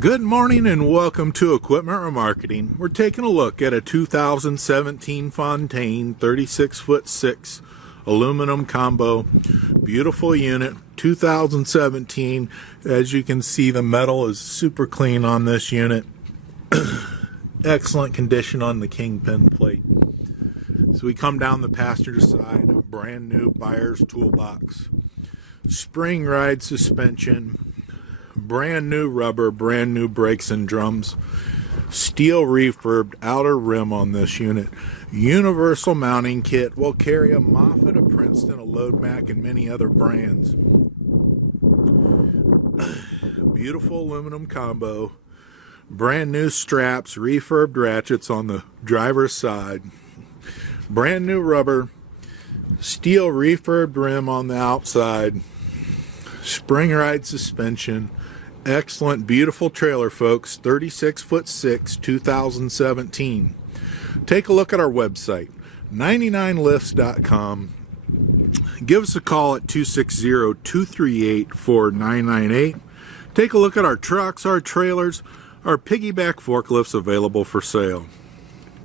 Good morning and welcome to Equipment Remarketing. We're taking a look at a 2017 Fontaine 36'6" aluminum combo. Beautiful unit, 2017. As you can see, the metal is super clean on this unit. Excellent condition on the kingpin plate. So we come down the passenger side, brand new buyer's toolbox. Spring ride suspension. Brand new rubber, brand new brakes and drums, steel refurbed outer rim on this unit. Universal mounting kit will carry a Moffett, a Princeton, a Load Mac, and many other brands. Beautiful aluminum combo, brand new straps, refurbed ratchets on the driver's side, brand new rubber, steel refurbed rim on the outside, spring ride suspension. Excellent, beautiful trailer, folks. 36'6", 2017. Take a look at our website, 99lifts.com. Give us a call at 260-238-4998. Take a look at our trucks, our trailers, our piggyback forklifts available for sale.